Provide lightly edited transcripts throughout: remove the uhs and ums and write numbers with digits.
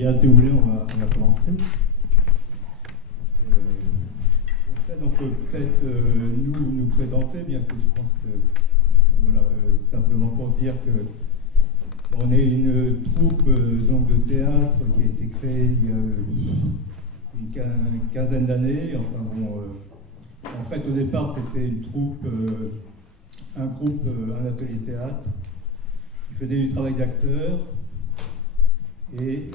Bien, si vous voulez, on va commencer. Donc peut-être nous présenter, bien que je pense que, voilà, simplement pour dire que on est une troupe donc de théâtre qui a été créée il y a une quinzaine d'années. Enfin bon, en fait au départ c'était une troupe, un groupe, un atelier théâtre qui faisait du travail d'acteur et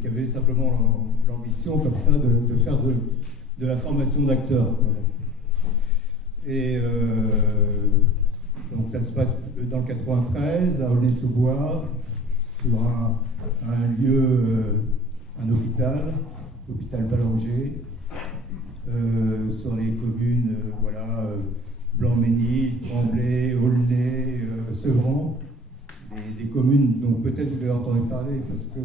qui avait simplement l'ambition comme ça de faire de la formation d'acteurs. Et donc ça se passe dans le 93, à Aulnay-sous-Bois, sur un lieu, un hôpital Ballanger, sur les communes, voilà, Blanc-Ménil, Tremblay, Aulnay, Sevran, des communes dont peut-être vous avez entendu parler, parce que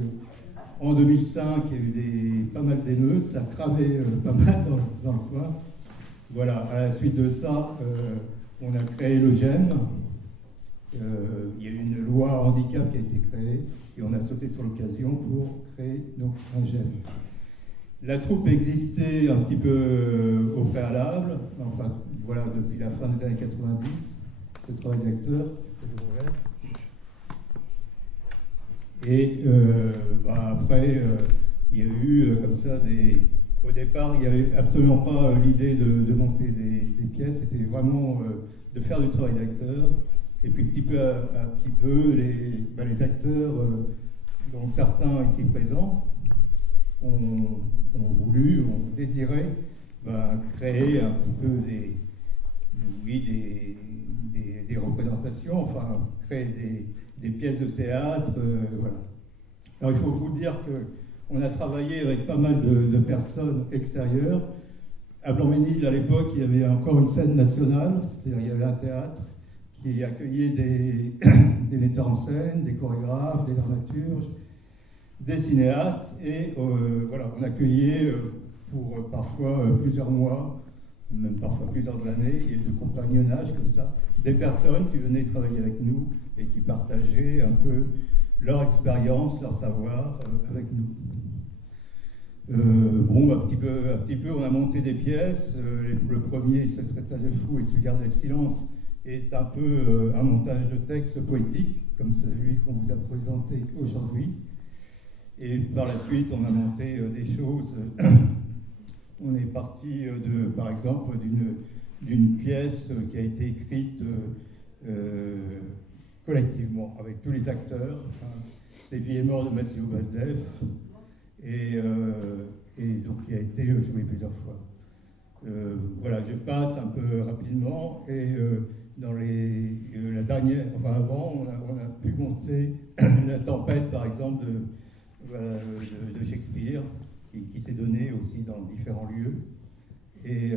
en 2005, il y a eu pas mal d'émeutes, ça cramait pas mal dans le coin. Voilà, à la suite de ça, on a créé le GEM. Il y a eu une loi handicap qui a été créée et on a sauté sur l'occasion pour créer donc un GEM. La troupe existait un petit peu au préalable, enfin voilà, depuis la fin des années 90, ce travail d'acteur. Et après, il y a eu comme ça au départ, il n'y avait absolument pas l'idée de monter des pièces, c'était vraiment de faire du travail d'acteur. Et puis petit peu à petit peu, les acteurs, dont certains ici présents, ont voulu, ont désiré créer un petit peu des représentations, enfin créer des pièces de théâtre, voilà. Alors il faut vous dire qu'on a travaillé avec pas mal de personnes extérieures. À Blanc-Ménil, à l'époque, il y avait encore une scène nationale, c'est-à-dire il y avait un théâtre qui accueillait des metteurs en scène, des chorégraphes, des dramaturges, des cinéastes, et voilà, on accueillait pour parfois plusieurs mois, même parfois plusieurs années, et de compagnonnage comme ça, des personnes qui venaient travailler avec nous et qui partageaient un peu leur expérience, leur savoir avec nous. Un petit peu, on a monté des pièces. Le premier, Ce traité de fou et Se garder le silence, est un peu un montage de texte poétique, comme celui qu'on vous a présenté aujourd'hui. Et par la suite, on a monté des choses. On est parti, par exemple, d'une pièce qui a été écrite collectivement, avec tous les acteurs. C'est Vie et mort de Massimo Basdef, et donc qui a été joué plusieurs fois. Voilà, je passe un peu rapidement, et dans la dernière, enfin avant, on a pu monter La Tempête, par exemple, de Shakespeare, qui s'est donné aussi dans différents lieux. Et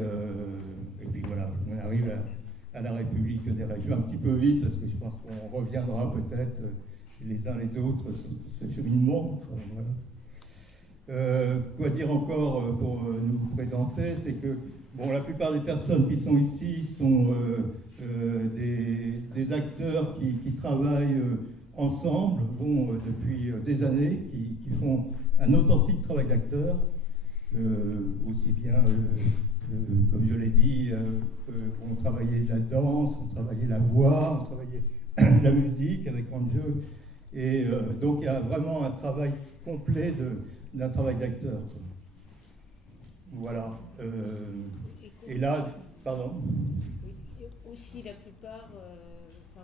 puis voilà, on arrive à la République des rêves. Je vais un petit peu vite parce que je pense qu'on reviendra peut-être les uns les autres sur ce cheminement. Enfin, voilà. Quoi dire encore pour nous présenter, c'est que la plupart des personnes qui sont ici sont des acteurs qui travaillent ensemble depuis des années, qui font un authentique travail d'acteur, aussi bien, comme je l'ai dit, on travaillait de la danse, on travaillait la voix, on travaillait la musique avec Ranjeu, et donc il y a vraiment un travail complet d'un travail d'acteur. Voilà. Et là, pardon. Aussi, la plupart,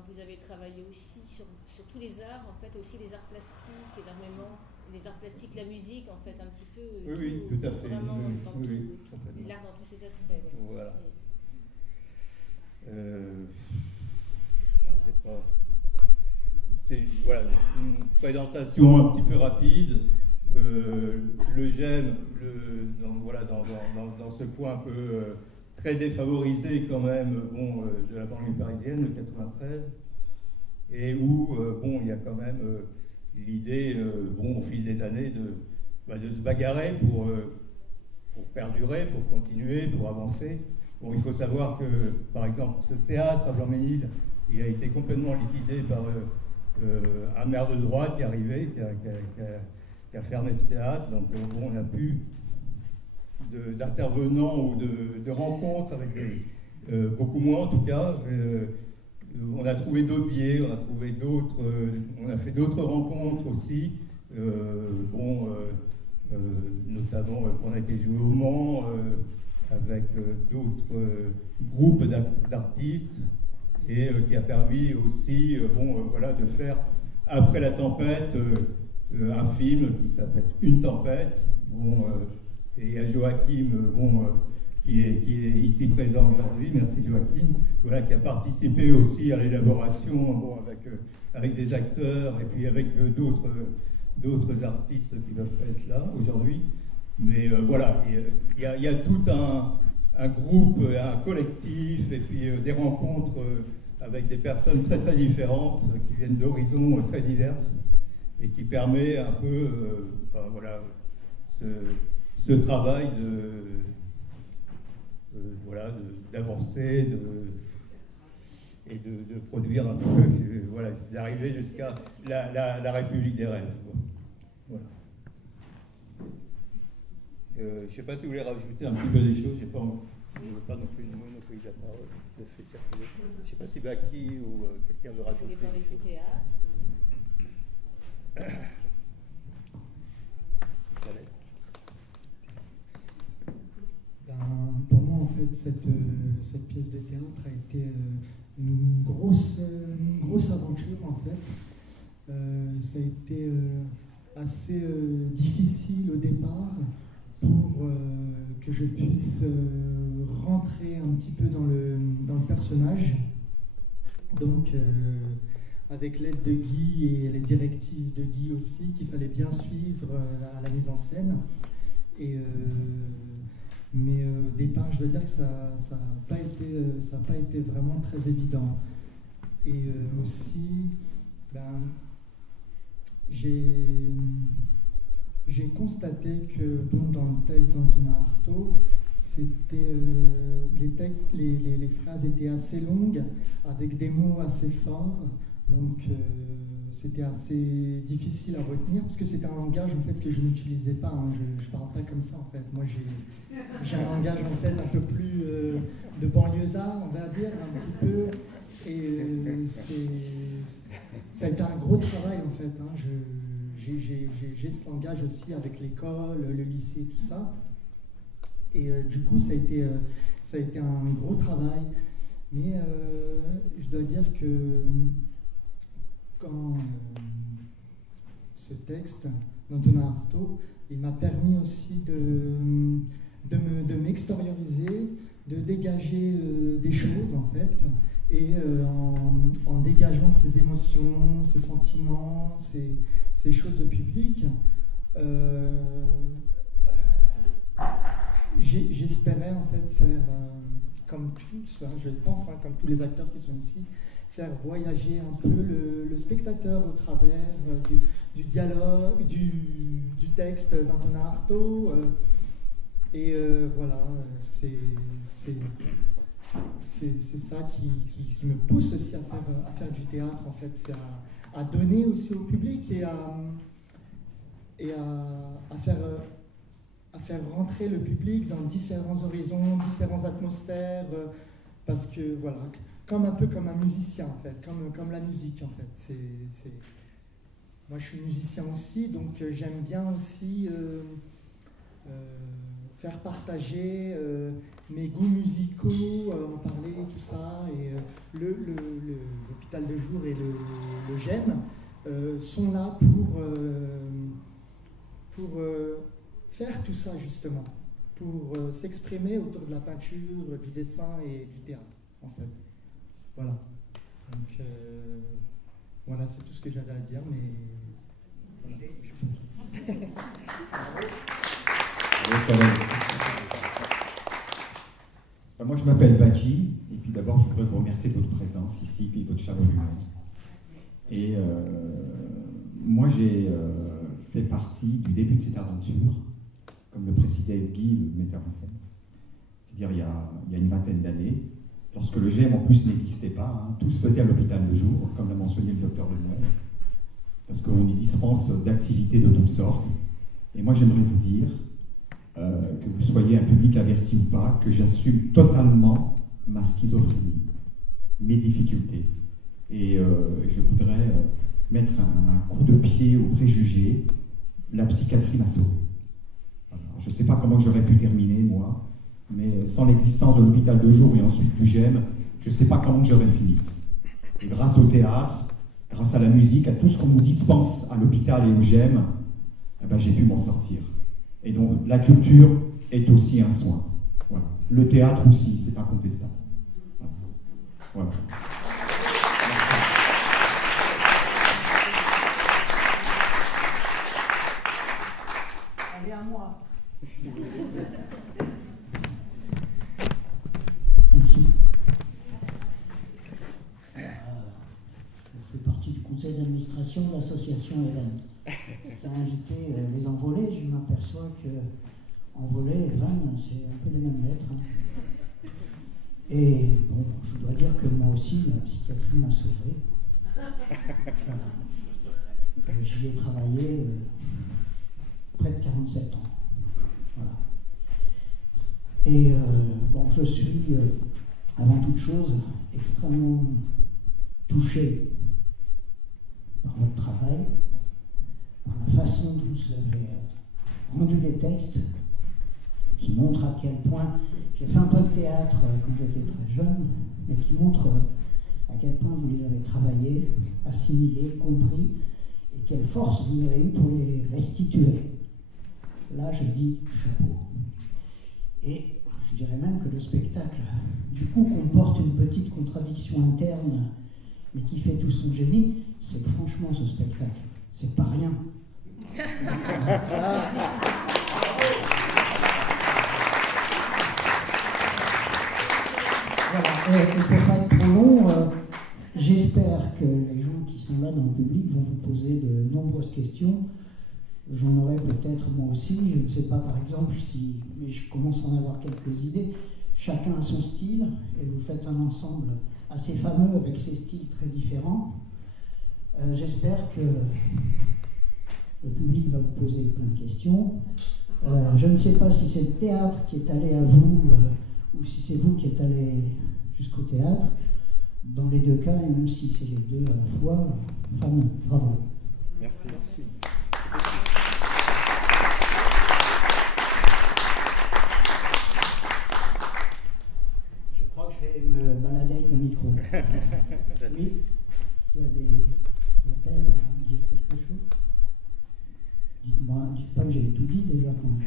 vous avez travaillé aussi sur tous les arts, en fait, aussi les arts plastiques, énormément. Les arts plastiques, la musique, en fait, un petit peu. Oui, tout à fait. Vraiment, l'art dans tous ses aspects. Ouais. Voilà. Voilà. Je sais pas. C'est une présentation un petit peu rapide. Le GEM, dans ce point un peu très défavorisé quand même, de la banlieue parisienne, le 93, et où il y a quand même l'idée, au fil des années, de se bagarrer pour perdurer, pour continuer, pour avancer. Il faut savoir que, par exemple, ce théâtre à Blanc-Ménil, il a été complètement liquidé par un maire de droite qui est arrivé, qui a fermé ce théâtre. Donc bon, on a plus d'intervenants ou de rencontres avec beaucoup moins en tout cas. On a trouvé d'autres biais, on a trouvé d'autres, on a fait d'autres rencontres aussi. Notamment qu'on a été joué au Mans avec d'autres groupes d'artistes et qui a permis aussi de faire après la tempête un film qui s'appelle Une tempête. Et il y a Joachim qui est ici présent aujourd'hui, merci Joachim, qui a participé aussi à l'élaboration avec des acteurs et puis avec d'autres artistes qui peuvent pas être là aujourd'hui. Mais il y a tout un groupe, un collectif et puis des rencontres avec des personnes très très différentes qui viennent d'horizons très diverses et qui permet un peu ce travail d'avancer et de produire un peu, d'arriver jusqu'à la République des rêves. Voilà. Je ne sais pas si vous voulez rajouter un petit peu des choses, je ne veux pas non plus monopoliser la parole, je ne sais pas si Baki ou quelqu'un veut rajouter des choses. Du théâtre. Pour moi, en fait, cette pièce de théâtre a été une grosse aventure, en fait. Ça a été assez difficile au départ pour que je puisse rentrer un petit peu dans le personnage. Donc, avec l'aide de Guy et les directives de Guy aussi, qu'il fallait bien suivre à la mise en scène. Mais au départ, je dois dire que ça n'a pas été vraiment très évident. Et aussi, j'ai constaté que dans le texte d'Antonin Artaud, c'était les phrases étaient assez longues, avec des mots assez forts. Donc c'était assez difficile à retenir parce que c'était un langage en fait que je n'utilisais pas. Je parle pas comme ça en fait. Moi j'ai un langage en fait un peu plus de banlieusard, on va dire un petit peu. Et ça a été un gros travail en fait. J'ai ce langage aussi avec l'école, le lycée, tout ça. Et du coup ça a été un gros travail. Mais je dois dire que quand ce texte d'Antonin Artaud, il m'a permis aussi de m'extérioriser, de dégager des choses en fait, et en dégageant ses émotions, ses sentiments, ces choses publiques, j'espérais en fait faire, comme tous, je pense, comme tous les acteurs qui sont ici, faire voyager un peu le spectateur au travers du dialogue, du texte d'Antonin Artaud. C'est ça qui me pousse aussi à faire du théâtre, en fait. C'est à donner aussi au public et à faire rentrer le public dans différents horizons, différentes atmosphères, parce que voilà, un peu comme un musicien en fait, comme la musique en fait. Moi je suis musicien aussi, donc j'aime bien aussi faire partager mes goûts musicaux, en parler, tout ça, et l'hôpital de jour et le GEM sont là pour faire tout ça justement, pour s'exprimer autour de la peinture, du dessin et du théâtre en fait. Voilà. Donc voilà, c'est tout ce que j'avais à dire, mais voilà. Moi, je m'appelle Baki, et puis d'abord, je voudrais vous remercier de votre présence ici, puis de votre chaleur humaine. Et moi, j'ai fait partie du début de cette aventure, comme le précisait Guy, le metteur en scène. C'est-à-dire il y a une vingtaine d'années, lorsque le GEM en plus n'existait pas, tout se faisait à l'hôpital de jour, comme l'a mentionné le docteur Lenoir. parce qu'on y dispense d'activités de toutes sortes. Et moi, j'aimerais vous dire, que vous soyez un public averti ou pas, que j'assume totalement ma schizophrénie, mes difficultés. Et je voudrais mettre un coup de pied aux préjugés. La psychiatrie m'a sauvé. Voilà. Je ne sais pas comment j'aurais pu terminer, moi, mais sans l'existence de l'hôpital de jour et ensuite du GEM, je ne sais pas comment j'aurais fini. Et grâce au théâtre, grâce à la musique, à tout ce qu'on nous dispense à l'hôpital et au GEM, eh ben, j'ai pu m'en sortir. Et donc, la culture est aussi un soin. Voilà. Le théâtre aussi, c'est incontestable. Voilà. Allez, à moi. Merci. Je fais partie du conseil d'administration de l'association Hélène, qui a invité les envolés. Je m'aperçois que envolés et vannes, c'est un peu les mêmes lettres. Hein. Et bon, je dois dire que moi aussi, la psychiatrie m'a sauvé. Voilà. J'y ai travaillé près de 47 ans. Voilà. Et bon, je suis avant toute chose extrêmement touché par votre travail, par la façon dont vous avez rendu les textes, qui montrent à quel point, j'ai fait un peu de théâtre quand j'étais très jeune, mais qui montrent à quel point vous les avez travaillés, assimilés, compris, et quelle force vous avez eue pour les restituer. Là, je dis chapeau. Et je dirais même que le spectacle, du coup, comporte une petite contradiction interne, mais qui fait tout son génie, c'est que franchement, ce spectacle, c'est pas rien. Voilà. Et pour pas être trop long, j'espère que les gens qui sont là dans le public vont vous poser de nombreuses questions. J'en aurai peut-être moi aussi, je ne sais pas par exemple si, mais je commence à en avoir quelques idées. Chacun a son style et vous faites un ensemble assez fameux avec ces styles très différents. J'espère que le public va vous poser plein de questions. Je ne sais pas si c'est le théâtre qui est allé à vous ou si c'est vous qui êtes allé jusqu'au théâtre. Dans les deux cas, et même si c'est les deux à la fois, fameux. Bravo. Merci. Merci. Je crois que je vais me balader avec le micro. Oui, il y a des appels à me dire quelque chose. Dites-moi, dites pas que j'ai tout dit déjà quand même.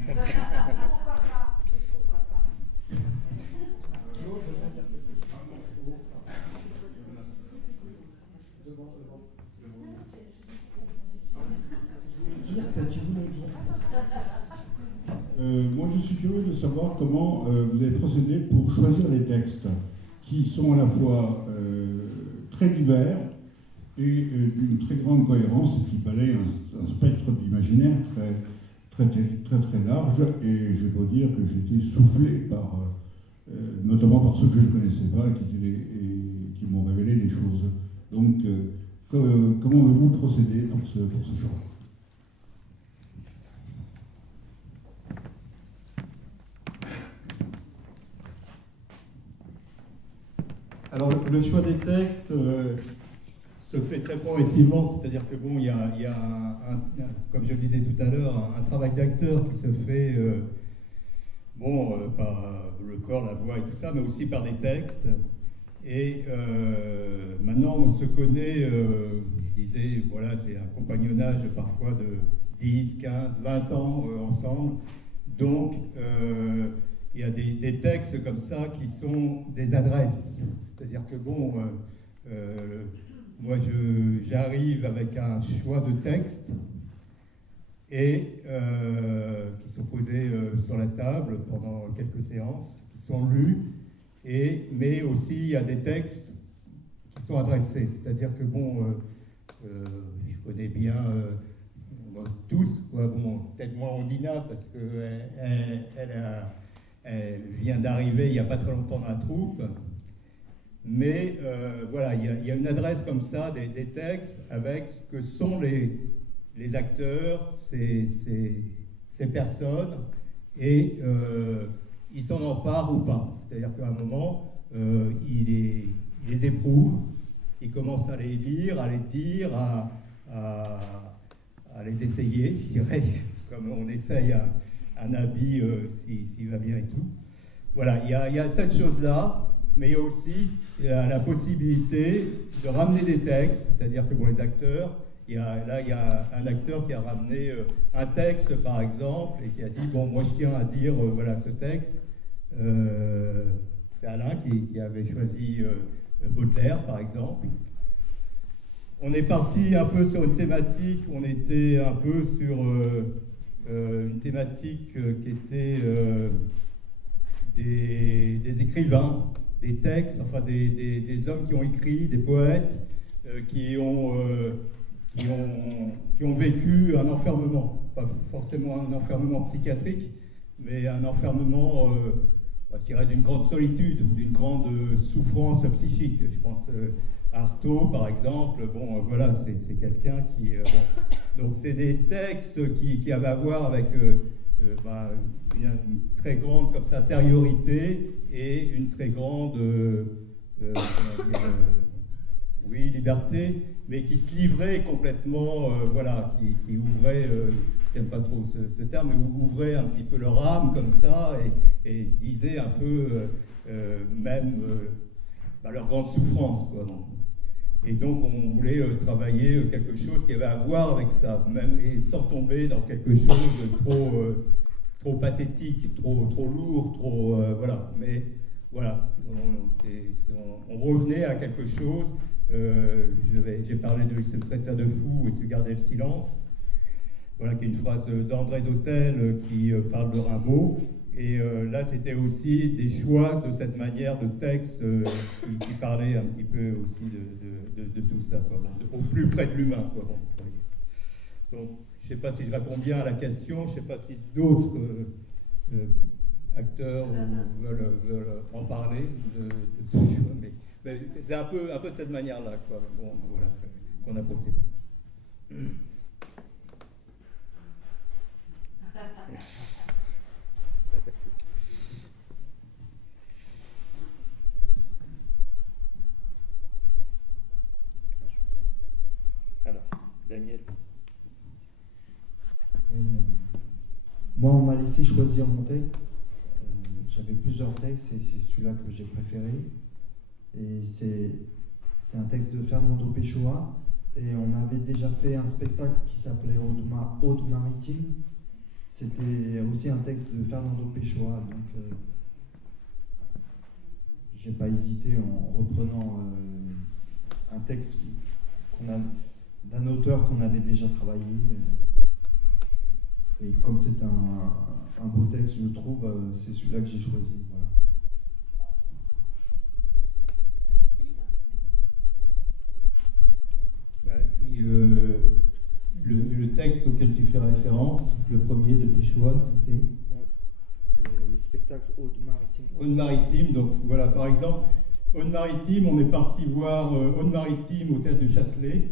Dire que tu voulais dire. Moi, je suis curieux de savoir comment vous avez procédé pour choisir les textes qui sont à la fois très divers et d'une très grande cohérence et qui balayent un spectre d'imaginaire très large. Et je dois dire que j'ai été soufflé par, notamment par ceux que je ne connaissais pas et qui m'ont révélé des choses. Donc, comment avez-vous procédé pour ce choix ? Alors, le choix des textes se fait très progressivement, c'est-à-dire que bon, il y a comme je le disais tout à l'heure, un travail d'acteur qui se fait par le corps, la voix et tout ça, mais aussi par des textes. Et maintenant, on se connaît, je disais, voilà, c'est un compagnonnage parfois de 10, 15, 20 ans ensemble. Donc, il y a des textes comme ça qui sont des adresses. C'est-à-dire que bon, moi j'arrive avec un choix de textes et qui sont posés sur la table pendant quelques séances, qui sont lus, mais aussi il y a des textes qui sont adressés. C'est-à-dire que bon, je connais bien tous, quoi, bon, peut-être moins Ondina parce qu'elle vient d'arriver il n'y a pas très longtemps dans la troupe, Mais voilà, il y a une adresse comme ça des textes avec ce que sont les acteurs, ces personnes, et ils s'en emparent ou pas. C'est-à-dire qu'à un moment, il les éprouve, il commence à les lire, à les dire, à les essayer, je dirais, comme on essaye un habit s'il va bien et tout. Voilà, il y a cette chose-là, mais il y a aussi la possibilité de ramener des textes, c'est-à-dire que pour les acteurs, il y a un acteur qui a ramené un texte, par exemple, et qui a dit, bon, moi je tiens à dire, voilà, ce texte, c'est Alain qui avait choisi Baudelaire, par exemple. On est parti un peu sur une thématique, on était un peu sur une thématique qui était des écrivains, des textes, enfin des hommes qui ont écrit, des poètes, qui ont vécu un enfermement, pas forcément un enfermement psychiatrique, mais un enfermement, je dirais, d'une grande solitude ou d'une grande souffrance psychique. Je pense à Artaud, par exemple. Bon, voilà, c'est quelqu'un qui... Donc, c'est des textes qui avaient à voir avec une très grande comme ça, intériorité et une très grande liberté, mais qui se livrait complètement, voilà, qui ouvrait, j'aime pas trop ce terme, mais ouvrait un petit peu leur âme comme ça et disait un peu même leur grande souffrance, quoi. Et donc on voulait travailler quelque chose qui avait à voir avec ça, même, et sans tomber dans quelque chose de trop pathétique, trop lourd, trop voilà. Mais voilà, on revenait à quelque chose. J'ai parlé de se traiter de fou et se garder le silence. Voilà, qui est une phrase d'André Dautel qui parle de Rimbaud. Et là, c'était aussi des choix de cette manière de texte qui parlait un petit peu aussi de tout ça, quoi, au plus près de l'humain, quoi. Donc, je ne sais pas si je réponds bien à la question, je ne sais pas si d'autres acteurs veulent en parler de ce choix, mais c'est un peu de cette manière-là, quoi. Bon, voilà, qu'on a procédé. Alors, Daniel. Oui, moi, on m'a laissé choisir mon texte. J'avais plusieurs textes et c'est celui-là que j'ai préféré. Et c'est un texte de Fernando Pessoa. Et on avait déjà fait un spectacle qui s'appelait Aude Maritime. C'était aussi un texte de Fernando Pessoa. Donc, j'ai pas hésité en reprenant un texte d'un auteur qu'on avait déjà travaillé. Et comme c'est un beau texte, je trouve, c'est celui-là que j'ai choisi. Voilà. Le texte auquel tu fais référence, le premier de Pessoa, c'était le spectacle Aude Maritime. Aude Maritime, donc voilà, par exemple, Aude Maritime, on est parti voir Aude Maritime au théâtre de Châtelet,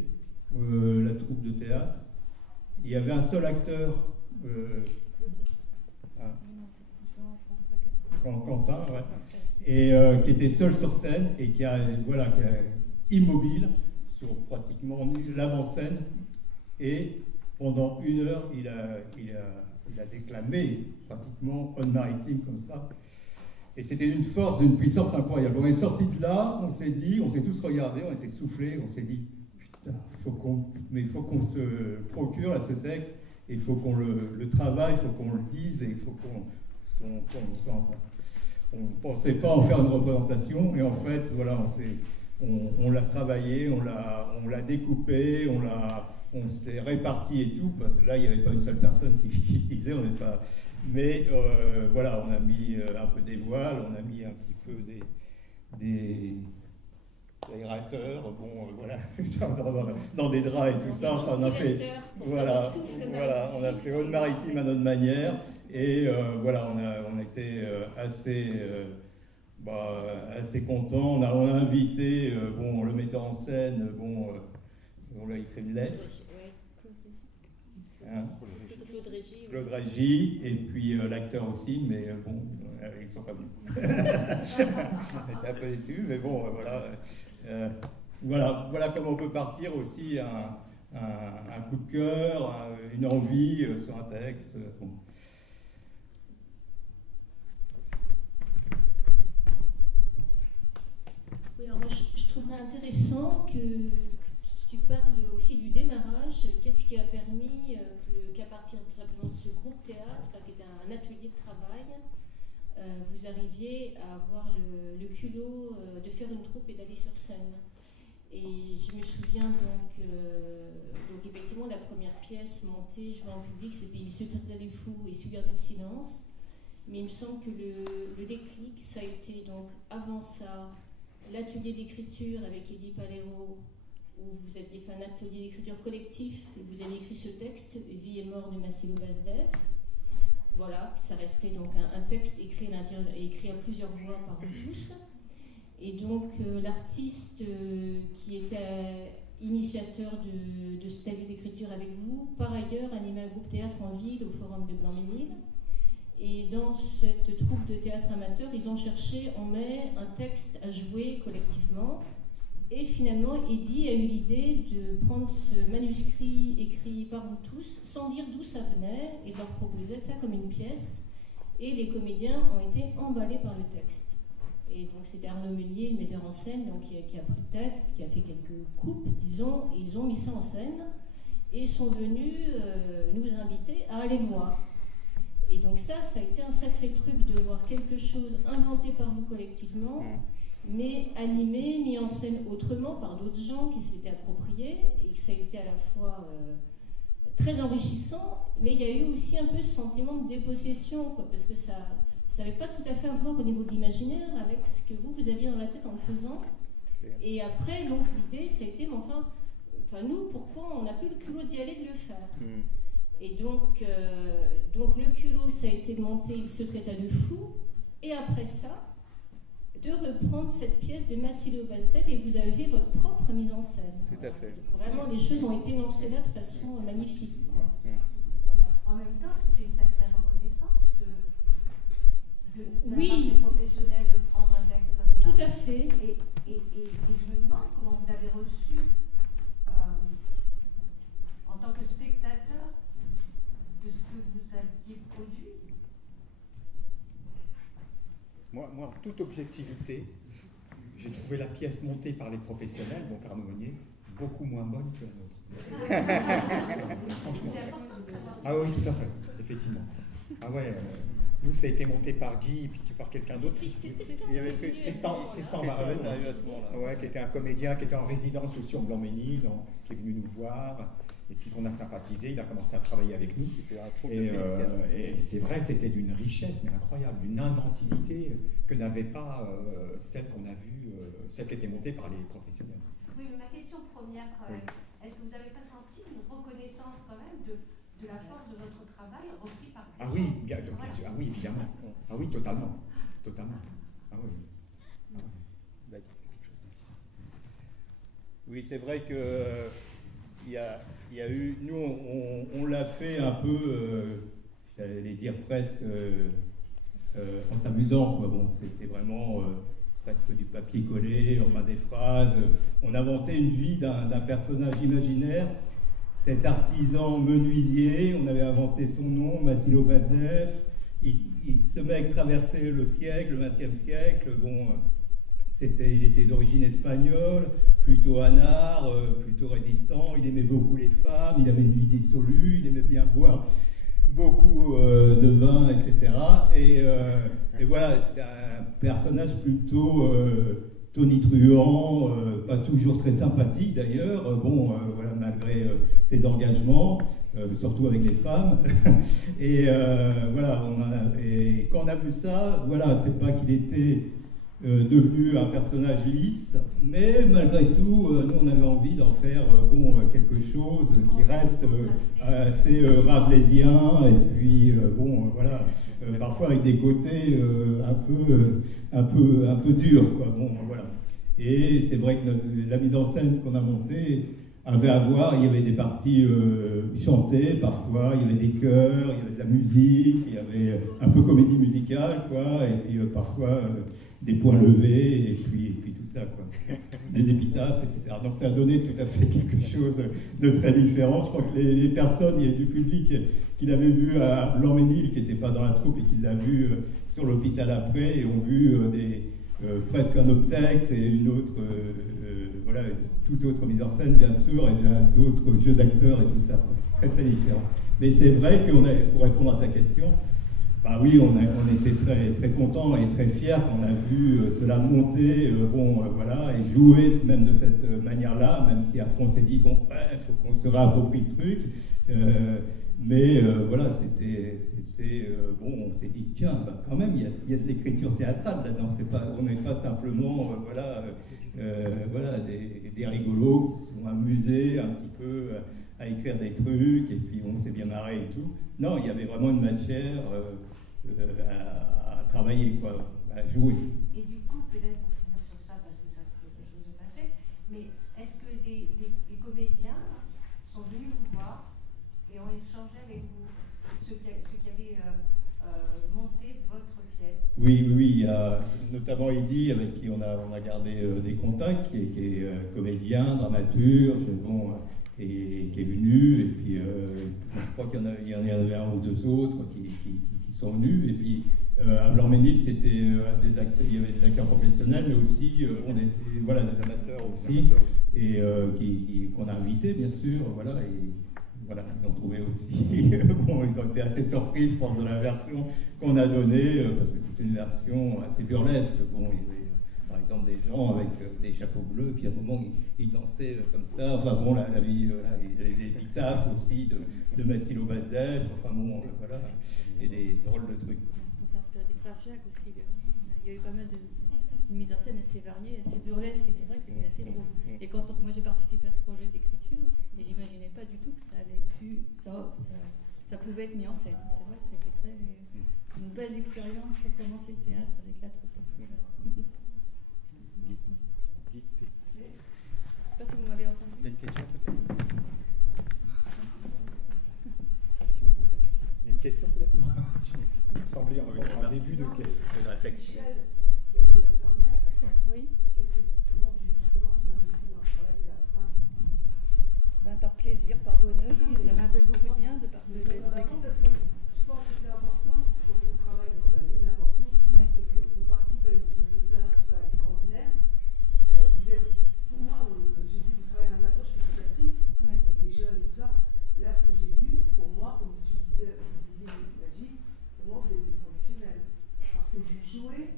la troupe de théâtre. Il y avait un seul acteur, Quentin, ouais, et qui était seul sur scène et qui a immobile sur pratiquement l'avant-scène, et pendant 1 heure il a déclamé pratiquement Aude Maritime comme ça, et c'était d'une force, d'une puissance incroyable. On est sorti de là, on s'est tous regardés, on était soufflés, on s'est dit putain, il faut qu'on se procure là, ce texte, il faut qu'on le travaille, il faut qu'on le dise, et il faut qu'on ne pensait pas en faire une représentation, et en fait, voilà, on l'a travaillé, on l'a découpé, on s'est réparti et tout, parce que là, il n'y avait pas une seule personne qui disait, on n'est pas... Mais voilà, on a mis un peu des voiles, on a mis un petit peu des aérateurs, bon, voilà, dans des draps et tout ça. Enfin, on a fait, voilà, on a fait Aude Maritime à notre manière, et voilà, on était assez Assez content. On a invité le metteur en scène, on lui a écrit une lettre. Hein, Claude Régis, et puis l'acteur aussi, mais ils ne sont pas venus. On était un peu déçus, mais voilà comment on peut partir aussi un coup de cœur, une envie sur un texte. Oui, alors moi, je trouverais intéressant que tu parles aussi du démarrage. Qu'est-ce qui a permis qu'à partir simplement de ce groupe théâtre, qui était un atelier de travail, vous arriviez à avoir le culot de faire une troupe et d'aller sur scène. Et je me souviens donc effectivement la première pièce montée, jouée en public, c'était Il se traita des fous et su garder le silence. Mais il me semble que le déclic, ça a été donc avant ça l'atelier d'écriture avec Eddie Palero, où vous aviez fait un atelier d'écriture collectif et vous avez écrit ce texte, Vie et mort de Massilo Bazdev. Voilà, ça restait donc un texte écrit à plusieurs voix par vous tous. Et donc l'artiste qui était initiateur de cet atelier d'écriture avec vous, par ailleurs animait un groupe théâtre en ville au Forum de Blanc-Ménil. Et dans cette troupe de théâtre amateur, ils ont cherché en mai un texte à jouer collectivement. Et finalement, Eddie a eu l'idée de prendre ce manuscrit écrit par vous tous, sans dire d'où ça venait, et de leur proposer ça comme une pièce. Et les comédiens ont été emballés par le texte. Et donc c'était Arnaud Meunier, le metteur en scène, donc, qui a pris le texte, qui a fait quelques coupes, disons, et ils ont mis ça en scène, et sont venus nous inviter à aller voir. Et donc ça a été un sacré truc de voir quelque chose inventé par vous collectivement, mais animé, mis en scène autrement par d'autres gens qui s'étaient appropriés, et ça a été à la fois très enrichissant, mais il y a eu aussi un peu ce sentiment de dépossession, parce que ça n'avait pas tout à fait à voir au niveau de l'imaginaire avec ce que vous aviez dans la tête en le faisant. Et après, donc l'idée, ça a été, nous, pourquoi on n'a plus le culot d'y aller, de le faire. Et donc le culot, ça a été de monter Il se traita de fou, et après ça, de reprendre cette pièce de Massilo Bazdev, et vous avez fait votre propre mise en scène. Tout à fait. Vraiment, les choses ont été lancées là de façon magnifique. Voilà. En même temps, c'était une sacrée reconnaissance de la professionnelle de prendre un texte comme ça. Tout à fait. Et je me demande comment vous l'avez reçu en tant que spectateur de ce que vous aviez produit. Moi, en toute objectivité, j'ai trouvé la pièce montée par les professionnels, donc Arnaud Meunier, beaucoup moins bonne que la nôtre. Ah oui, tout à fait, effectivement. Ah ouais, nous, ça a été monté par Guy et puis par quelqu'un d'autre. Il y avait Tristan Barreau, qui était un comédien qui était en résidence aussi en Blanc-Ménil, qui est venu nous voir. Et puis qu'on a sympathisé, il a commencé à travailler avec nous. Et c'est vrai, c'était d'une richesse mais incroyable, d'une inventivité que n'avait pas celle qu'on a vue, celle qui était montée par les professionnels. Oui, mais ma question première, quand même, est-ce que vous n'avez pas senti une reconnaissance quand même de la force de votre travail repris par les gens? Bien sûr. Ah oui, évidemment. Ah oui, totalement. Ah oui. Oui, c'est vrai que il y a eu, nous on l'a fait un peu, j'allais dire presque en s'amusant, quoi. Bon, c'était vraiment presque du papier collé, enfin des phrases. On inventait une vie d'un personnage imaginaire, cet artisan menuisier. On avait inventé son nom, Massilo Bazdev. Ce mec traversait le siècle, le XXe siècle. Bon, il était d'origine espagnole, plutôt anard, plutôt résistant. Il aimait beaucoup les femmes, il avait une vie dissolue, il aimait bien boire beaucoup de vin, etc. Et voilà, c'était un personnage plutôt tonitruant, pas toujours très sympathique d'ailleurs, voilà, malgré ses engagements, surtout avec les femmes. Et voilà, et quand on a vu ça, voilà, c'est pas qu'il était devenu un personnage lisse, mais malgré tout, nous on avait envie d'en faire quelque chose qui reste assez rabelaisien, et puis voilà, parfois avec des côtés un peu durs, quoi. Bon, voilà. Et c'est vrai que la mise en scène qu'on a montée avait à voir, il y avait des parties chantées parfois, il y avait des chœurs, il y avait de la musique, il y avait un peu comédie musicale, quoi, et puis parfois des points levés, et puis tout ça, quoi. Des épitaphes, etc. Donc ça a donné tout à fait quelque chose de très différent. Je crois que les personnes, il y a du public qui l'avait vu à Lorménil, qui n'était pas dans la troupe, et qui l'a vu sur l'hôpital après, et ont vu presque un autre texte et une autre, voilà, toute autre mise en scène, bien sûr, et d'autres jeux d'acteurs et tout ça. Très très différent. Mais c'est vrai pour répondre à ta question, bah oui, on était très très contents et très fiers quand on a vu cela monter, voilà, et jouer même de cette manière-là, même si après on s'est dit bon, il faut qu'on se réapproprie le truc. Mais voilà, c'était bon, on s'est dit tiens, bah, quand même il y a de l'écriture théâtrale là-dedans. On n'est pas simplement voilà des rigolos qui se sont amusés un petit peu à écrire des trucs et puis on s'est bien marré et tout. Non, il y avait vraiment une matière à travailler, quoi, à jouer. Et du coup, peut-être pour finir sur ça, parce que ça c'est quelque chose de passé, mais est-ce que les comédiens sont venus vous voir et ont échangé avec vous ceux qui avaient monté votre pièce? Oui, il y a notamment Eddy, avec qui on a gardé des contacts, qui est comédien, dramaturge, et qui est venu, et puis je crois qu'il y en avait un ou deux autres qui sont venus, et puis à Blanc-Ménil, c'était des acteurs, il y avait des acteurs professionnels, mais aussi on était, voilà, des amateurs aussi, et qu'on a invités, bien sûr, voilà, et voilà, ils ont trouvé aussi, bon, ils ont été assez surpris, je pense, de la version qu'on a donnée, parce que c'est une version assez burlesque. Bon, il y avait, par exemple, des gens avec des chapeaux bleus, puis à un moment, ils dansaient comme ça. Enfin bon, la vie, les épitaphes aussi de Massilo Bazdev, enfin bon, voilà, et des drôles de trucs. On s'inspire des frères Jacques aussi. Il y a eu pas mal de mise en scène assez variée, assez burlesque, et c'est vrai que c'était assez drôle. Et quand moi j'ai participé à ce projet d'écriture, et j'imaginais pas du tout que ça allait ça pouvait être mis en scène. C'est vrai que c'était une belle expérience pour commencer le théâtre avec la troupe. Voilà. Je ne sais pas si vous m'avez entendu. Il y a une question peut-être. Il y a une question peut-être. Non. Il me semblait en début de réflexion. Oui. Comment tu t'investis dans le travail théâtral? Par plaisir, par bonheur. Ça m'a fait beaucoup de bien de parler de parce que je pense que c'est important quand on travaille dans un lieu n'importe où et qu'on participe à une expérience extraordinaire. Vous êtes, pour moi, j'ai fait du travail amateur, je suis éducatrice avec des jeunes et tout ça. Là, ce que j'ai vu, pour moi, comme tu disais Magie, pour moi, vous êtes des professionnels. Parce que vous jouez,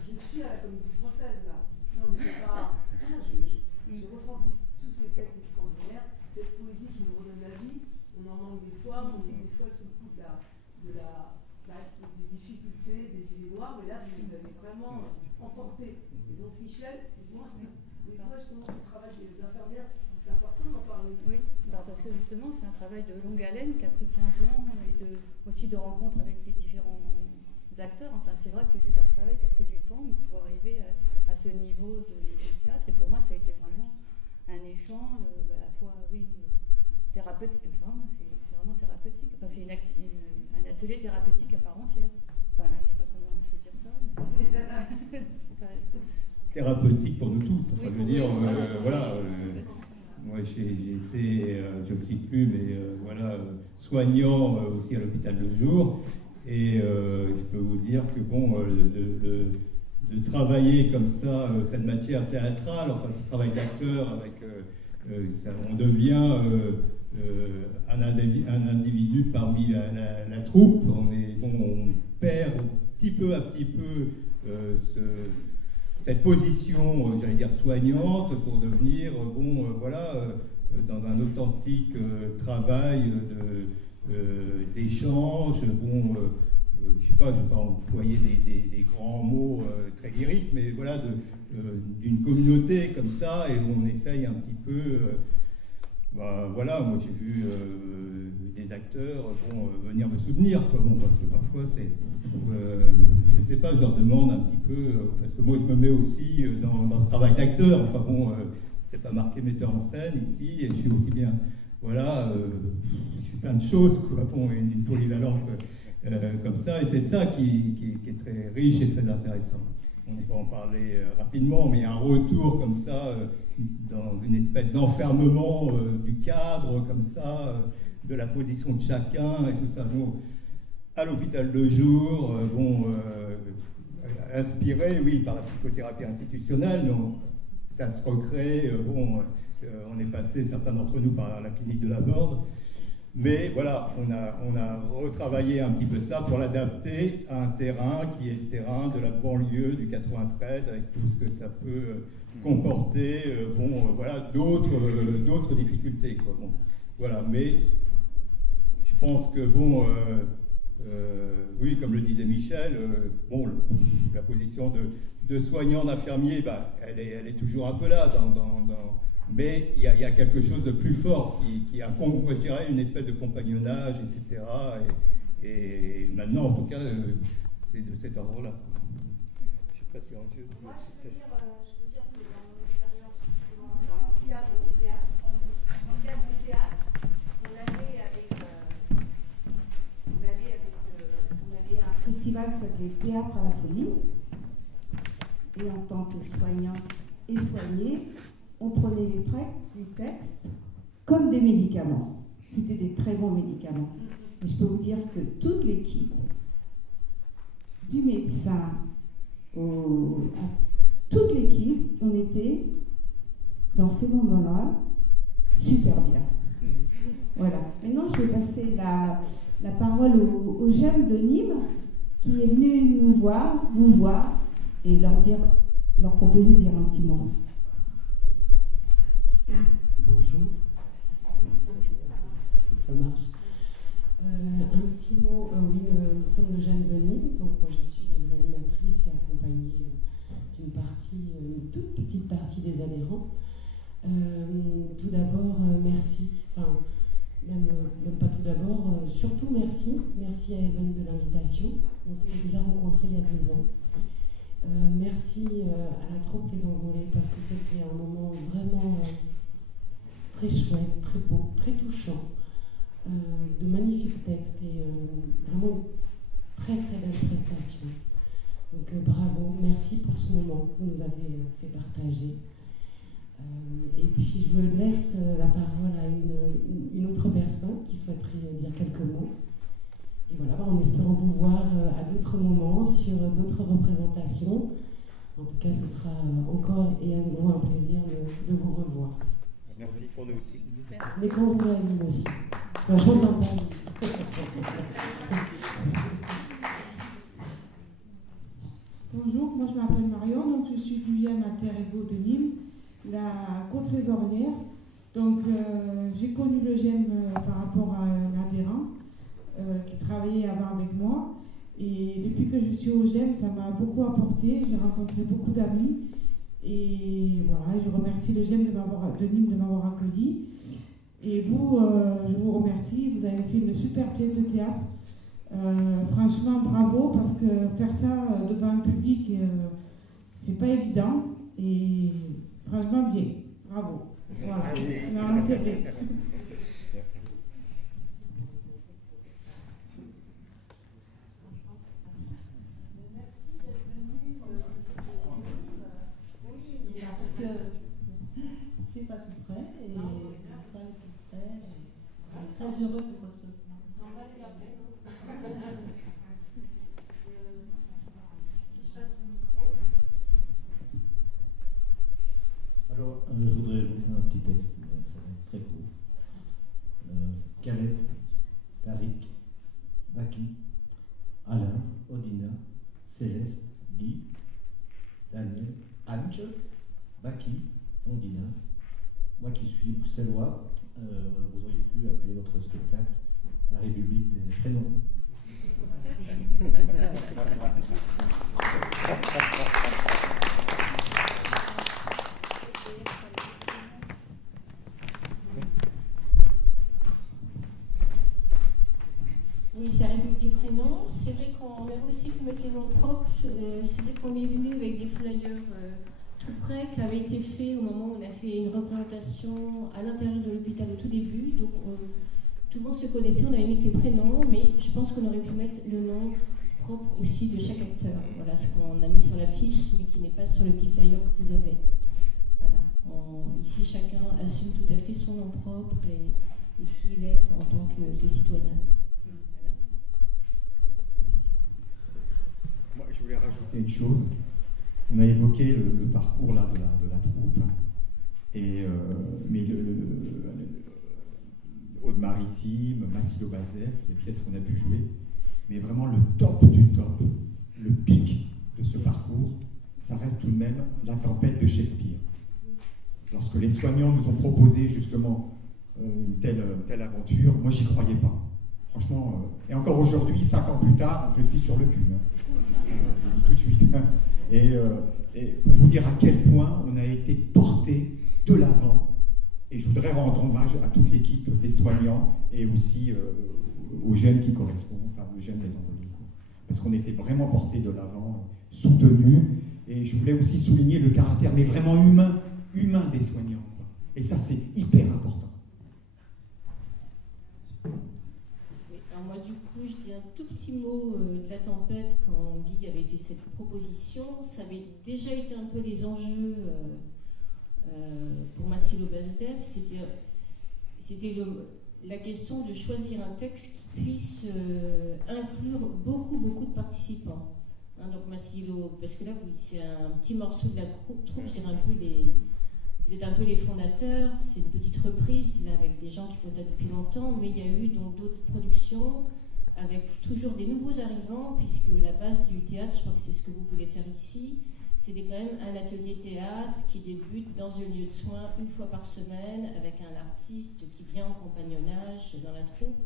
je suis à la Comédie Française là. Non, mais c'est pas. Non, j'ai ressenti tous ces textes extraordinaires, cette poésie qui nous redonne la vie. On en manque des fois, on est des fois sous le coup des difficultés, des idées noires, mais là, vous les avez vraiment emportées. Et donc, Michel, excuse-moi, mais toi, justement, le travail des infirmières, c'est important d'en parler. Oui, parce que justement, c'est un travail de longue haleine qui a pris 15 ans et aussi de rencontres avec les différents acteurs. Enfin, c'est vrai que c'est tout un travail qui a pris du temps pour arriver à ce niveau de théâtre. Et pour moi, ça a été vraiment un échange à la fois, thérapeutique. Enfin, c'est vraiment thérapeutique. Enfin, c'est un atelier thérapeutique à part entière. Enfin, je ne sais pas comment on peut dire ça. Mais... Thérapeutique pour nous tous. Enfin, oui, je veux dire, voilà. Moi, j'ai été, je ne quitte plus, mais voilà, soignant aussi à l'hôpital de jour. Et je peux vous dire que bon, de travailler comme ça, cette matière théâtrale, enfin ce travail d'acteur, avec, on devient un individu parmi la troupe. On perd petit peu à petit peu cette position, j'allais dire soignante, pour devenir voilà, dans un authentique travail d'échange, je sais pas, je ne vais pas employer des grands mots très lyriques, mais voilà, d'une communauté comme ça, et où on essaye un petit peu, voilà, moi j'ai vu des acteurs venir me soutenir, quoi, parce que parfois c'est, je sais pas, je leur demande un petit peu, parce que moi je me mets aussi dans ce travail d'acteur, enfin bon, c'est pas marqué metteur en scène ici, et je suis aussi bien, voilà, je suis plein de choses, quoi, bon, une polyvalence comme ça, et c'est ça qui est très riche et très intéressant. On va en parler rapidement, mais il y a un retour comme ça, dans une espèce d'enfermement du cadre, comme ça, de la position de chacun et tout ça. Nous, à l'hôpital de jour, inspiré, oui, par la psychothérapie institutionnelle, mais ça se recrée. On est passé, certains d'entre nous, par la clinique de la Borde. Mais voilà, on a retravaillé un petit peu ça pour l'adapter à un terrain qui est le terrain de la banlieue du 93, avec tout ce que ça peut comporter, voilà, d'autres difficultés, quoi. Bon, voilà, mais je pense que, oui, comme le disait Michel, la position de soignant, d'infirmier, elle est toujours un peu là, mais il y a quelque chose de plus fort qui a, je dirais, une espèce de compagnonnage, etc. Et maintenant, en tout cas, c'est de cet ordre-là. Je ne sais pas si en jeu. Moi, je veux dire que dans mon expérience, justement, dans le cadre du théâtre, on avait un festival qui s'appelait Théâtre à la folie. Et en tant que soignant et soigné, on prenait les textes comme des médicaments. C'était des très bons médicaments. Et je peux vous dire que toute l'équipe, du médecin toute l'équipe, on était, dans ces moments-là, super bien. Voilà. Maintenant, je vais passer la parole au GEM de Nîmes, qui est venu vous voir, et leur proposer de dire un petit mot. Bonjour. Ça marche. Un petit mot, oui, nous sommes le GEM de Nîmes, donc moi je suis l'animatrice et accompagnée d'une toute petite partie des adhérents. Tout d'abord, merci, même pas tout d'abord, surtout merci à Even de l'invitation. On s'est déjà rencontrés il y a 2 ans. Merci à la troupe Les Envolés, parce que c'était un moment vraiment très chouette, très beau, très touchant, de magnifiques textes et vraiment très très belles prestations. Donc bravo, merci pour ce moment que vous nous avez fait partager. Et puis je laisse la parole à une autre personne qui souhaiterait dire quelques mots. Et voilà, en espérant vous voir à d'autres moments, sur d'autres représentations. En tout cas, ce sera encore et à nouveau un plaisir de vous revoir. Merci pour nous aussi. Mais quand vous réalisez aussi. C'est vachement sympa. Bonjour, moi je m'appelle Marion, donc je suis du GEM à Terre et Beau de Nîmes, la co-trésorière. Donc j'ai connu le GEM par rapport à un adhérent qui travaillait avant avec moi. Et depuis que je suis au GEM, ça m'a beaucoup apporté. J'ai rencontré beaucoup d'amis. Et voilà, je remercie le GEM de Nîmes de m'avoir accueilli. Et vous, je vous remercie. Vous avez fait une super pièce de théâtre. Franchement, bravo, parce que faire ça devant un public, c'est pas évident. Et franchement, bien. Bravo. Voilà. Non, c'est vrai. Merci. Parce que c'est pas tout près et pas tout près. On est très heureux de vous recevoir. Ça en valait la peine. Je passe le micro. Alors, je voudrais vous lire un petit texte, ça va être très court. Khaled, Tariq, Baki, Alain, Odina, Céleste, Guy, Daniel, Ange, Baki, Ondina, moi qui suis bruxellois, vous auriez pu appeler votre spectacle La République des prénoms. Oui, ça république des prénoms. C'est vrai qu'on a aussi pu mettre les noms propres. C'est vrai qu'on est venu avec des flyers tout près qui avaient été faits au moment où on a fait une représentation à l'intérieur de l'hôpital au tout début. Donc tout le monde se connaissait, on avait mis les prénoms, mais je pense qu'on aurait pu mettre le nom propre aussi de chaque acteur. Voilà ce qu'on a mis sur l'affiche, mais qui n'est pas sur le petit flyer que vous avez. Voilà. Ici, chacun assume tout à fait son nom propre et qui il est en tant que citoyen. Moi, je voulais rajouter une chose. On a évoqué le parcours là, de la troupe. Et, mais Aude-Maritime, Massilo-Bazdev, les pièces qu'on a pu jouer, mais vraiment le top du top, le pic de ce parcours, ça reste tout de même La Tempête de Shakespeare. Lorsque les soignants nous ont proposé justement une telle aventure, moi j'y croyais pas. Franchement, et encore aujourd'hui, 5 ans plus tard, je suis sur le cul. Je le dis tout de suite. Et pour vous dire à quel point on a été porté de l'avant. Et je voudrais rendre hommage à toute l'équipe des soignants et aussi aux jeunes qui correspondent, enfin aux jeunes les emboliques. Parce qu'on était vraiment portés de l'avant, soutenus. Et je voulais aussi souligner le caractère, mais vraiment humain des soignants. Et ça, c'est hyper important. Alors moi, du coup, je dis un tout petit mot de La Tempête quand Guy avait fait cette proposition. Ça avait déjà été un peu les enjeux pour Massilo-Bazdev. C'était la question de choisir un texte qui puisse inclure beaucoup de participants. Donc Massilo, parce que là, c'est un petit morceau de la troupe, je dirais vous êtes un peu les fondateurs, c'est une petite reprise là, avec des gens qui font ça depuis longtemps, mais il y a eu donc d'autres productions avec toujours des nouveaux arrivants, puisque la base du théâtre, je crois que c'est ce que vous voulez faire ici, c'était quand même un atelier théâtre qui débute dans un lieu de soins une fois par semaine avec un artiste qui vient en compagnonnage dans la troupe,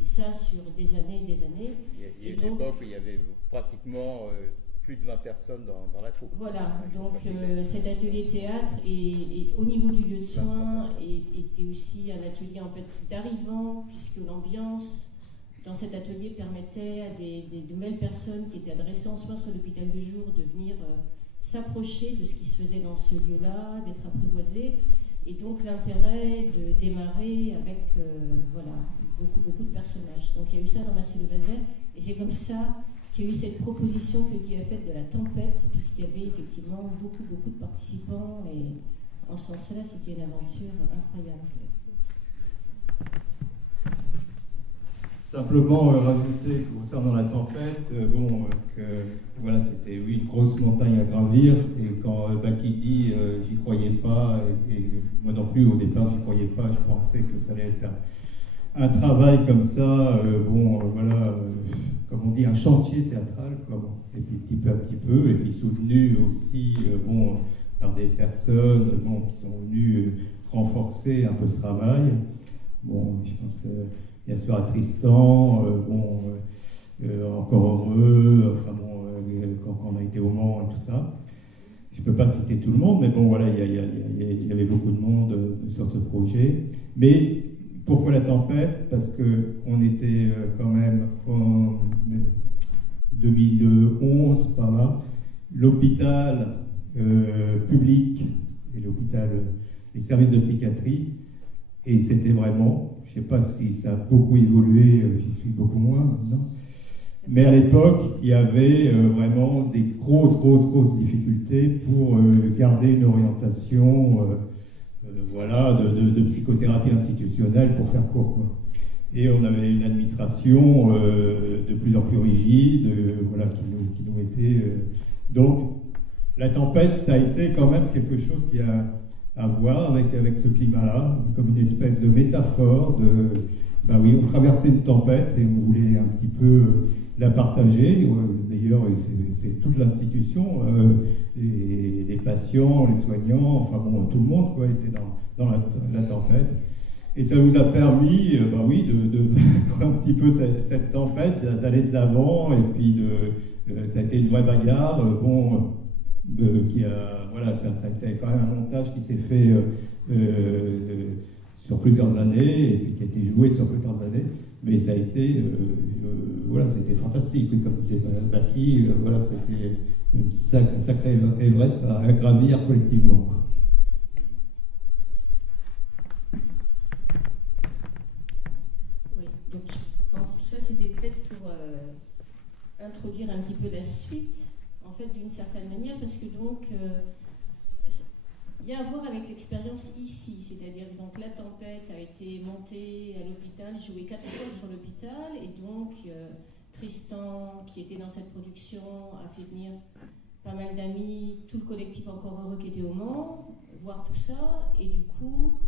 et ça sur des années et des années. Il y a une époque où il y avait pratiquement plus de 20 personnes dans la troupe. Voilà, donc cet atelier théâtre et au niveau du lieu de soins était aussi un atelier en fait d'arrivants, puisque l'ambiance dans cet atelier permettait à des nouvelles personnes qui étaient adressées en soins sur l'hôpital de jour de venir s'approcher de ce qui se faisait dans ce lieu-là, d'être apprivoisés, et donc l'intérêt de démarrer avec beaucoup de personnages. Donc il y a eu ça dans Massilo-Bazdev, et c'est comme ça qu'il y a eu cette proposition que Guy a faite de La Tempête, puisqu'il y avait effectivement beaucoup de participants, et en ce sens-là, c'était une aventure incroyable. Simplement rajouter concernant La Tempête, voilà, c'était une grosse montagne à gravir, et quand Baki dit j'y croyais pas, et moi non plus au départ j'y croyais pas, je pensais que ça allait être un travail comme ça, comme on dit, un chantier théâtral, et puis petit peu à petit peu, et puis soutenu aussi par des personnes qui sont venues renforcer un peu ce travail. Je pense bien sûr à Tristan, encore heureux, quand on a été au Mans et tout ça. Je ne peux pas citer tout le monde, mais il y avait beaucoup de monde sur ce projet. Mais pourquoi La Tempête ? Parce qu'on était quand même en 2011, par là, l'hôpital public et les services de psychiatrie, et c'était vraiment, je ne sais pas si ça a beaucoup évolué, j'y suis beaucoup moins maintenant, mais à l'époque, il y avait vraiment des grosses difficultés pour garder une orientation de psychothérapie institutionnelle, pour faire court, quoi. Et on avait une administration de plus en plus rigide, qui nous mettait... Donc, La Tempête, ça a été quand même quelque chose qui a à voir avec ce climat-là, comme une espèce de métaphore on traversait une tempête et on voulait un petit peu la partager. D'ailleurs, c'est toute l'institution, les patients, les soignants, tout le monde était dans la tempête. Et ça nous a permis, de vaincre un petit peu cette tempête, d'aller de l'avant, et puis ça a été une vraie bagarre, ça a été quand même un montage qui s'est fait sur plusieurs années, et puis qui a été joué sur plusieurs années, mais ça a été, voilà, c'était fantastique, oui, comme disait Baki, voilà, c'était une sacrée Everest à gravir collectivement, quoi. Oui, donc je pense que tout ça c'était peut-être pour introduire un petit peu la suite, en fait, d'une certaine manière, parce que donc il y a à voir avec l'expérience ici, c'est-à-dire donc La Tempête a été montée à l'hôpital, jouée 4 fois sur l'hôpital, et donc Tristan, qui était dans cette production, a fait venir pas mal d'amis, tout le collectif Encore Heureux qui était au Mans, voir tout ça, et du coup,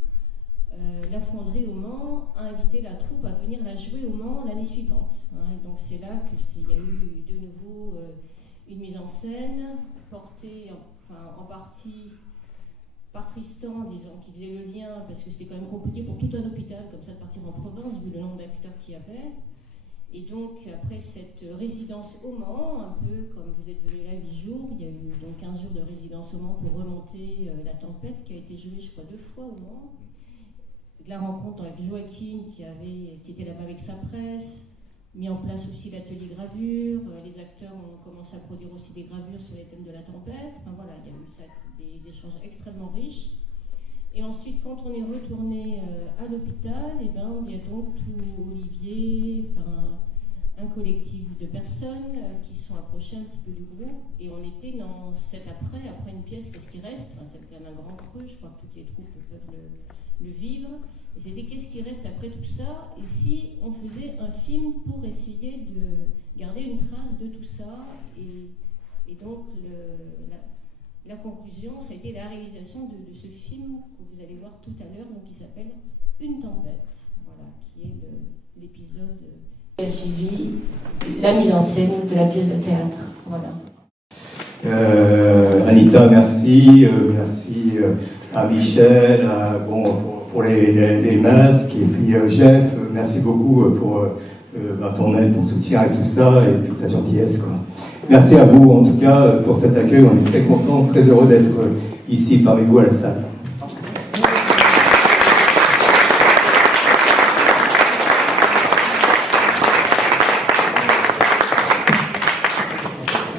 La Fonderie au Mans a invité la troupe à venir la jouer au Mans l'année suivante. Hein, et donc c'est là qu'il y a eu de nouveau une mise en scène, portée en partie par Tristan, disons, qui faisait le lien, parce que c'était quand même compliqué pour tout un hôpital comme ça de partir en province, vu le nombre d'acteurs qu'il y avait. Et donc, après cette résidence au Mans, un peu comme vous êtes venu là 8 jours, il y a eu donc 15 jours de résidence au Mans pour remonter La Tempête, qui a été jouée, je crois, 2 fois au Mans. La rencontre avec Joachim, qui était là-bas avec sa presse, mis en place aussi l'atelier gravure. Les acteurs ont commencé à produire aussi des gravures sur les thèmes de La Tempête. Enfin voilà, il y a eu des échanges extrêmement riches. Et ensuite, quand on est retourné à l'hôpital, il y a donc tout Olivier, un collectif de personnes qui sont approchées un petit peu du groupe. Et on était dans cet après une pièce, qu'est-ce qui reste? C'est quand même un grand creux, je crois que toutes les troupes peuvent le vivre. Et c'était qu'est-ce qui reste après tout ça? Et si on faisait un film pour essayer de garder une trace de tout ça? Et donc, la conclusion, ça a été la réalisation de ce film que vous allez voir tout à l'heure, donc qui s'appelle Une tempête, voilà, qui est l'épisode qui a suivi la mise en scène de la pièce de théâtre. Voilà. Anita, merci. Merci à Michel, pour les masques, et puis Jeff, merci beaucoup pour ton aide, ton soutien et tout ça, et puis ta gentillesse, quoi. Merci à vous, en tout cas, pour cet accueil. On est très contents, très heureux d'être ici parmi vous à la salle.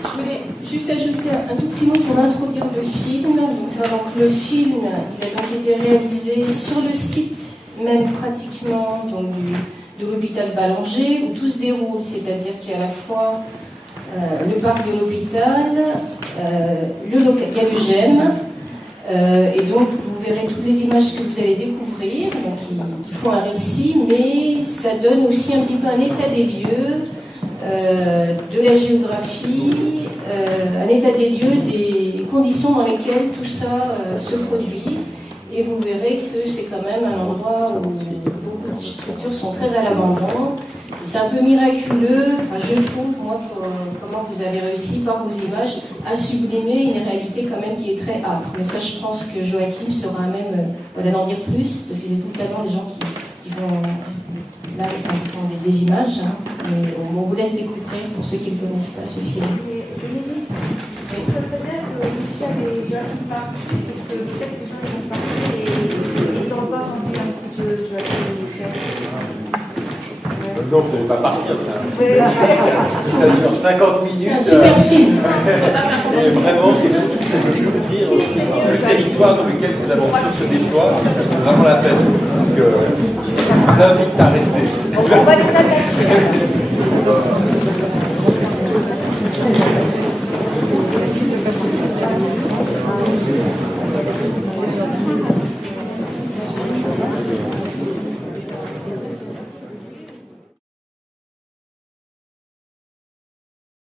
Je voulais juste ajouter un tout petit mot pour introduire le film. Donc le film, il a donc été réalisé sur le site même pratiquement donc, de l'hôpital Ballanger, où tout se déroule, c'est-à-dire qu'il y a à la fois le parc de l'hôpital, il y a le GEM, et donc vous verrez toutes les images que vous allez découvrir, donc qui font un récit, mais ça donne aussi un petit peu un état des lieux de la géographie, un état des lieux des conditions dans lesquelles tout ça se produit, et vous verrez que c'est quand même un endroit où beaucoup de structures sont très à l'abandon. C'est un peu miraculeux, je trouve, moi, comment vous avez réussi par vos images à sublimer une réalité quand même qui est très âpre. Mais ça, je pense que Joachim sera même d'en dire plus, parce que c'est tout tellement des gens qui vont là, qui font des images. Hein, mais on vous laisse découvrir pour ceux qui ne connaissent pas ce film. Ça serait bien que Michel et Joachim parlent, parce que peut-être ces gens vont parler et ils n'ont pas entendu un petit peu Joachim et Michel. Non, vous n'allez pas partir, ça dure 50 minutes. C'est un super film. Et vraiment, et surtout de découvrir le territoire dans lequel ces aventures se déploient, ça vaut vraiment la peine. Donc, je vous invite à rester. On va les attaquer.